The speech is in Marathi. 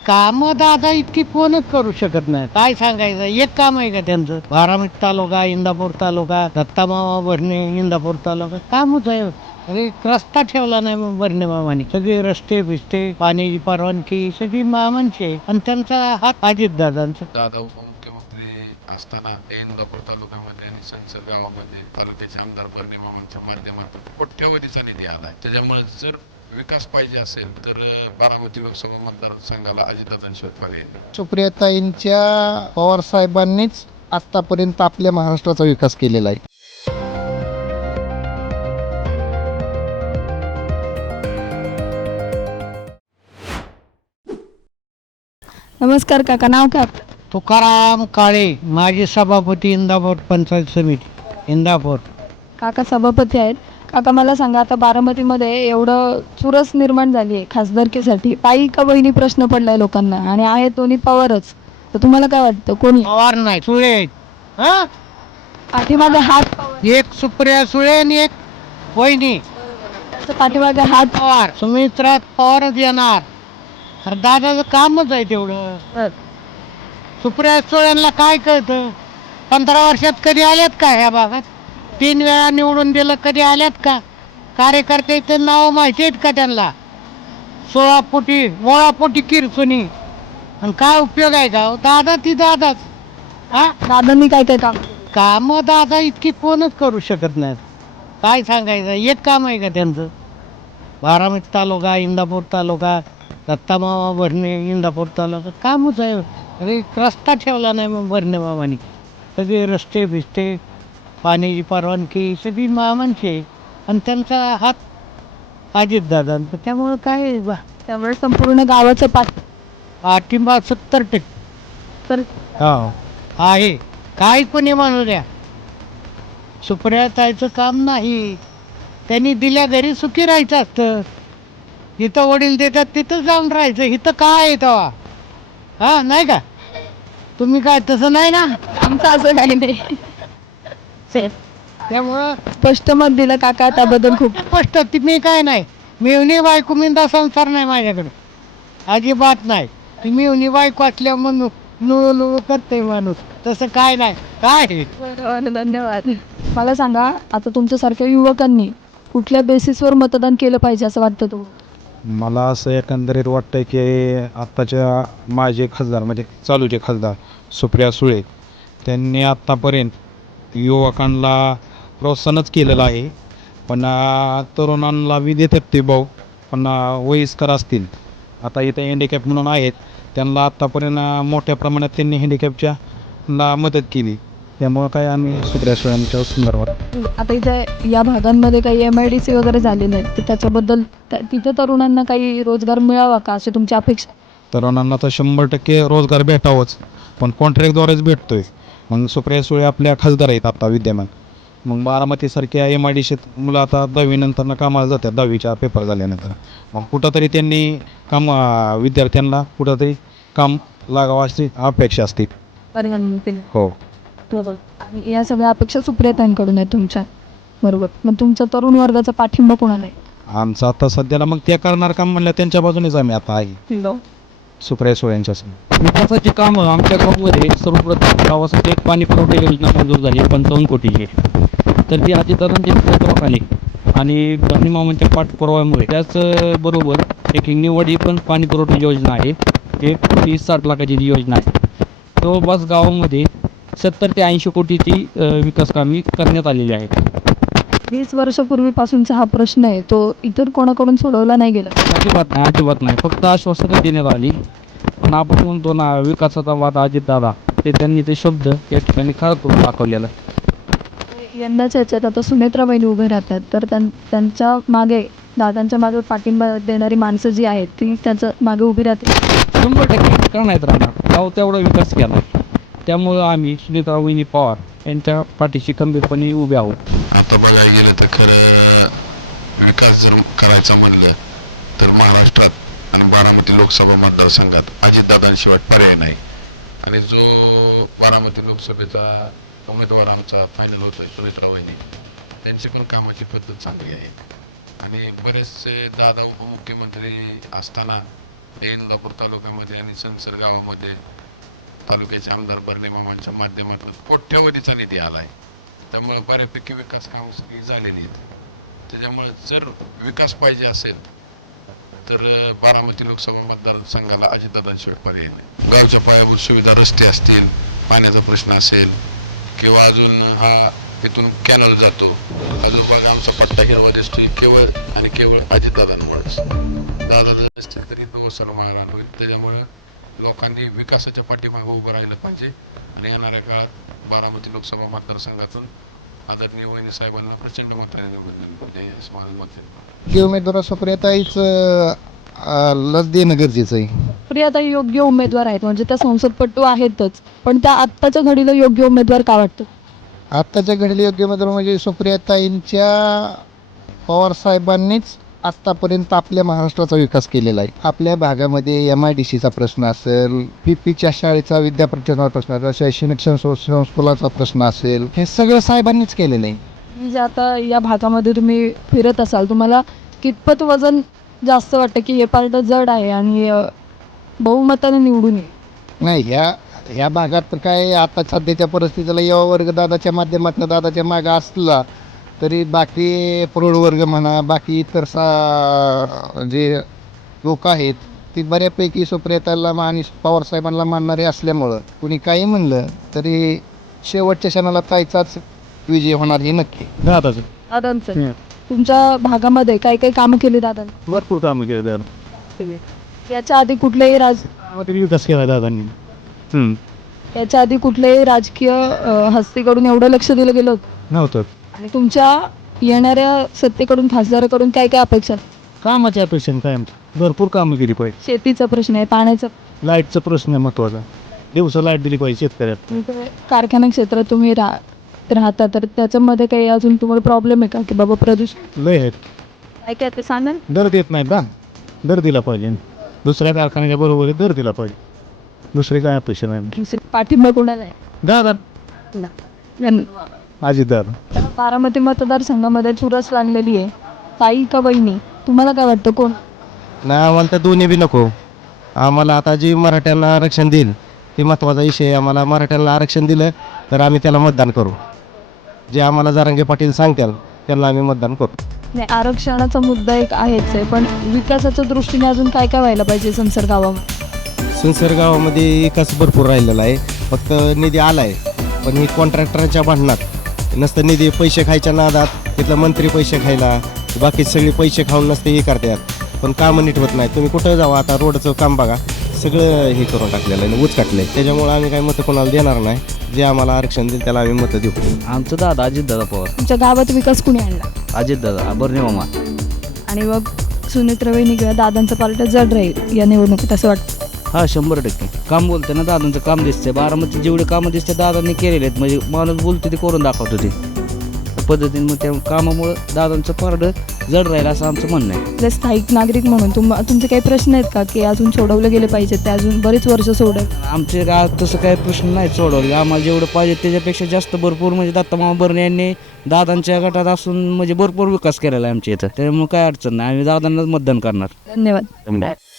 कामं दादा इतकी कोणच करू शकत नाही. काय सांगायचं, एक काम आहे का त्यांचं? बारामती तालुका, इंदापूर तालुका, दत्तामामा भरणे, इंदापूर तालुका, कामच आहे. अरे रस्ता ठेवला नाही मग भरणे मामाने. सगळे रस्ते बिस्ते, पाण्याची परवानगी सगळी मामांची आहे आणि त्यांचा हात अजित दादांचा. दादा उपमुख्यमंत्री असताना इंदापूर तालुक्यामध्ये आणि संसद गावामध्ये तालुक्याचे आमदार भरणे मामांच्या माध्यमातून कोट्यवधीचा निधी आलाय. त्याच्यामुळे जर विकास पाहिजे असेल तर बारामती लोकसभा मतदारसंघाला अजितदादांशिवाय पर्याय नाही. सुप्रियाताईंच्या पवार साहेबांनीच आतापर्यंत आपल्या महाराष्ट्राचा विकास केलेला आहे. नमस्कार काका, नाव काय आपलं? तुकाराम काळे, माजी सभापती इंदापूर पंचायत समिती इंदापूर. काका सभापती आहेत. काका मला सांगा, आता बारामतीमध्ये एवढं चुरस निर्माण झाली आहे खासदारकीसाठी, ताई का बहिणी प्रश्न पडलाय लोकांना आणि आहे दोन्ही पवारच, तर तुम्हाला काय वाटतं कोणी पवार नाही, सुळे आहेत. हा, पाठीमागे हात पवार, एक सुप्रिया सुळे आणि एक वहिनी त्याचं पाठीमागे हात पवार. सुमित्रा पवारच येणार. अरे दादाचं कामच आहे तेवढं. पवार. सुप्रिया सुळ्यांना काय कळतं? 15 वर्षात कधी आल्यात का ह्या भागात? 3 वेळा निवडून दिलं, कधी आल्यात का? कार्यकर्त्याचं नाव माहिती आहेत का त्यांना? 16 पोटी 16 पोटी किरसुनी. आणि काय उपयोग आहे का? दादा ती दादाच. हा, दादांनी काय काय काम केलं? कामं दादा इतकी कोणच करू शकत नाहीत. काय सांगायचं, एक काम आहे का त्यांचं? बारामती तालुका, इंदापूर तालुका, दत्तामामा भरणे, इंदापूर तालुका, कामच आहे. अरे रस्ता ठेवला नाही मग भरणे मामाने. सगळे रस्ते बिस्ते, पाण्याची परवानगी सगळी मामांची आहे आणि त्यांचा हात अजितदादांचा. त्यामुळं काय त्यामुळे संपूर्ण गावाचं पाठिंबा 70% तर हो आहे. काय कोणी म्हणू द्या, सुप्रियाताईचं काम नाही. त्यांनी दिल्या घरी सुखी राहायचं असतं. इथं वडील देतात तिथं जाऊन राहायचं. इथं काय आहे तेव्हा? हा, नाही का? तुम्ही काय तसं नाही ना? आमचं असं काही नाही. त्यामुळं स्पष्ट मत दिलं काका, त्याबद्दल खूप स्पष्ट. ती मी काय नाही, मिळवणी बायको मिंदा संसार नाही माझ्याकडे, अजिबात नाही. ती मिळवणी बायको असल्या म्हणून नुळू नुळू करते माणूस, तसं काय नाही. काय आहे? बरं, धन्यवाद. मला सांगा, आता तुमच्यासारख्या युवकांनी कुठल्या बेसिसवर मतदान केलं पाहिजे असं वाटतं तुम्हाला? मला असं एकंदरीत वाटतं की आत्ताच्या माझे खासदार म्हणजे चालूचे खासदार सुप्रिया सुळे, त्यांनी आत्तापर्यंत युवकांना प्रोत्साहनच केलेलं आहे. पण तरुणांना बी देतात ते भाऊ, पण वयस्कर असतील, आता इथं हँडिकॅप म्हणून आहेत, त्यांना आत्तापर्यंत मोठ्या प्रमाणात त्यांनी हँडिकॅपच्या मदत केली. त्यामुळं काय आम्ही सुप्रिया सुळ्यांच्या संदर्भात. आता इथे या भागांमध्ये काही MIDC वगैरे झालेले आहेत, तर त्याच्याबद्दल तिथं तरुणांना काही रोजगार मिळावा का अशी तुमची अपेक्षा? तरुणांना तर 100% रोजगार भेटावंच, पण कॉन्ट्रॅक्टद्वारेच भेटतो आहे. मग सुप्रिया सुळे आपल्या खासदार आहेत आत्ता विद्यमान. मग बारामतीसारख्या MIDCत मुलं आता 10वी नंतरनं कामाला जातात, 10वीच्या पेपर झाल्यानंतर. मग कुठंतरी त्यांनी विद्यार्थ्यांना कुठंतरी काम लागावं अशी अपेक्षा असते. हो. आणि या सगळ्या अपेक्षा सुप्रियाताईंकडून आहेत तुमच्या, बरोबर. मग तुमचा तरुण वर्गाचा पाठिंबा कोणाला आहे? आमचं आता सध्याला मग ते करणार काम म्हणलं त्यांच्या बाजूनेच आम्ही आता आहे, सुप्रिया सुळ्यांच्या. विकासाची कामं आमच्या गावामध्ये सर्वप्रथम गावासाठी एक पाणी पुरवठा योजना मंजूर झाली 55 कोटीची. तर ती अजितदादांच्या नेतृत्वाखाली आणि भरणे मामांच्या पाठपुराव्यामुळे त्याचबरोबर एक निवड ही पण पाणी पुरवठा योजना आहे, एक 30-60 लाखाची जी योजना आहे. जवळपास गावामध्ये 70 ते 80 कोटीची विकास कामे करण्यात आलेली आहेत. 20 वर्षापूर्वीपासूनचा हा प्रश्न आहे, तो इतर कोणाकडून सोडवला नाही गेला? अजिबात नाही. फक्त आश्वासनं देण्यात आली. पण आपण म्हणतो ना, विकासाचा वाद अजितदादा, ते त्यांनी ते शब्द या ठिकाणी खरं करून दाखवलेलं. यंदाच्या याच्यात आता सुनेत्राबाई उभे राहतात, तर त्यांच्या मागे, दादांच्या मागे पाठिंबा देणारी माणसं जी आहेत ती त्याच्या मागे उभी राहते. 100% का नाहीत राहणार? गाव तेवढा विकास केला, त्यामुळं आम्ही सुनीताबाई पवार यांच्या पाठीशी खंबीरपणे उभे आहोत. आता बघायला गेलं तर खरं विकास जर करायचा म्हणलं तर महाराष्ट्रात आणि बारामती लोकसभा मतदारसंघात अजितदादांशिवाय पर्याय नाही. आणि जो बारामती लोकसभेचा उमेदवार आमचा फायनल होतो आहे सुनेत्रा वहिनी, त्यांची पण कामाची पद्धत चांगली आहे. आणि बरेचसे दादा उपमुख्यमंत्री असताना इंदापूर तालुक्यामध्ये आणि संसर गावामध्ये तालुक्याचे आमदार बर्णे मामांच्या माध्यमातून कोट्यवधीचा निधी आला आहे. त्यामुळे बऱ्यापैकी विकास कामं सगळी झालेली आहेत. त्याच्यामुळे जर विकास पाहिजे असेल तर बारामती लोकसभा मतदारसंघाला अजितदादांशिवाय पर्याय नाही. गावच्या पायाभूत सुविधा, रस्ते असतील, पाण्याचा प्रश्न असेल किंवा अजून हा इथून कॅनल जातो, अजून गावचा पट्टा हिरवा दिसतोय केवळ आणि केवळ अजितदादांमुळेच. दादा जर असतील तरी तो सर्वांना होईल. त्याच्यामुळे लोकांनी विकासाच्या पाठीमागे उभं राहिलं पाहिजे आणि येणाऱ्या काळात बारामती लोकसभा मतदारसंघातून आदरणीय वहिनी साहेबांना प्रचंड मताने निवडून दिलं पाहिजे असं माझं मत आहे. की उमेदवार सुप्रियाताईच लस देणं गरजेचं आहे. प्रियाता योग्य उमेदवार आहेत, म्हणजे त्या संसदपटू आहेतच, पण त्या आत्ताच्या घडीला योग्य उमेदवार का वाटतं? आत्ताच्या घडीला योग्य उमेदवार म्हणजे सुप्रियाताईंच्या पवार साहेबांनीच आत्तापर्यंत आपल्या महाराष्ट्राचा विकास केलेला आहे. आपल्या भागामध्ये MIDCचा प्रश्न असेल, PPच्या शाळेचा विद्यापीठाचा प्रश्न असेल, शैक्षणिक संस्कुलाचा प्रश्न असेल, हे सगळं साहेबांनीच केलेलं आहे. म्हणजे आता या भागामध्ये तुम्ही फिरत असाल, तुम्हाला कितपत वजन जास्त वाटतं की हे पार्ट जड आहे आणि बहुमताने निवडून येईल? नाही, ह्या भागात तर काय आता सध्याच्या परिस्थितीला युवा वर्ग दादाच्या माध्यमातून दादाच्या मागं असला तरी बाकी प्रौढ वर्ग म्हणा, बाकी इतर जे लोक आहेत ती बऱ्यापैकी सुप्रियाताईला आणि पवार साहेबांना मानणारे असल्यामुळं कुणी काही म्हणलं तरी शेवटच्या क्षणाला ताईचाच विजय होणार हे नक्की. दादाचं दादांचं तुमच्या भागामध्ये काय काय कामं केली दादांनी? भरपूर कामं केलं दादा. याच्या आधी कुठलेही विकास केला दादांनी. याच्या आधी कुठल्याही राजकीय हस्तीकडून एवढं लक्ष दिलं गेलं होतं नव्हतं. आणि तुमच्या येणाऱ्या सत्तेकडून, खासदाराकडून काय काय अपेक्षा? कामाच्या अपेक्षा काय आमचं भरपूर कामं केली पाहिजे. शेतीचा प्रश्न आहे, पाण्याचा, लाईटचा प्रश्न आहे महत्त्वाचा. दिवसा लाईट दिली पाहिजे शेतकऱ्यात. कारखाना क्षेत्रात तुम्ही राहता, तर त्याच्यामध्ये काही अजून तुम्हाला प्रॉब्लेम आहे का की बाबा प्रदूषण लय आहेत. काय काय ते सांगा ना. दर देत नाहीत ना. दर दिला पाहिजे. दुसऱ्या कारखान्याच्या बरोबर दर दिला पाहिजे. दुसरी काय अपेक्षा नाही. दुसरी पाठिंबा कोणाला आहे? दादा धन्यवाद. अजितदादा. बारामती मतदारसंघामध्ये चुरस लागलेली आहे, ताई का बहिणी? तुम्हाला काय वाटतं कोण? नाही, आम्हाला तर दोन्ही बी नको. आम्हाला आता जी मराठ्यांना आरक्षण देईल ते महत्त्वाचा विषय आहे. आम्हाला मराठ्यांना आरक्षण दिलं तर आम्ही त्याला मतदान करू. जे आम्हाला जरांगे पाटील सांगतील त्यांना आम्ही मतदान करू. नाही, आरक्षणाचा मुद्दा एक आहेच आहे, पण विकासाच्या दृष्टीने अजून काय काय व्हायला पाहिजे संसर गावामध्ये? सुनसर गावामध्ये विकास भरपूर राहिलेला आहे. फक्त निधी आला आहे, पण ही कॉन्ट्रॅक्टरांच्या भांडणात नसतं. निधी पैसे खायच्या नादात तिथलं मंत्री पैसे खायला, बाकी सगळे पैसे खाऊन नसते हे करतात, पण कामं नीट होत नाही. तुम्ही कुठं जावा, आता रोडचं काम बघा, सगळं हे करून टाकलेलं आहे, उच काटलं आहे. त्याच्यामुळे आम्ही काही मतं कोणाला देणार नाही. जे आम्हाला आरक्षण देईल त्याला आम्ही मतं देऊ. आमचं दादा अजितदादा पवार. तुमच्या गावात विकास कुणी आणला? अजितदादा बर्णे मामा. आणि मग सुनेत्रा वहिनी किंवा दादांचं पार्ट जड राहील या निवडणुकीत असं वाटतं? हा, 100% काम बोलते ना, दादांचं काम दिसतंय. बारामती जेवढे कामं दिसते दादांनी केलेले आहेत. म्हणजे माणूस बोलतो ते करून दाखवतो ते पद्धतीने. मग त्या कामामुळं दादांचं पारड जड राहील असं आमचं म्हणणं आहे. जे स्थायिक नागरिक म्हणून तुमचे काही प्रश्न आहेत का की अजून सोडवले गेले पाहिजेत, ते अजून बरीच वर्ष सोडव? आमचे तसं काही प्रश्न नाही सोडवले. आम्हाला जेवढं पाहिजे त्याच्यापेक्षा जास्त भरपूर, म्हणजे दत्तामामा बर्णे यांनी दादांच्या गटात असून म्हणजे भरपूर विकास केलेला आहे आमच्या इथं. त्यामुळे काय अडचण नाही. आम्ही दादांनाच मतदान करणार. धन्यवाद.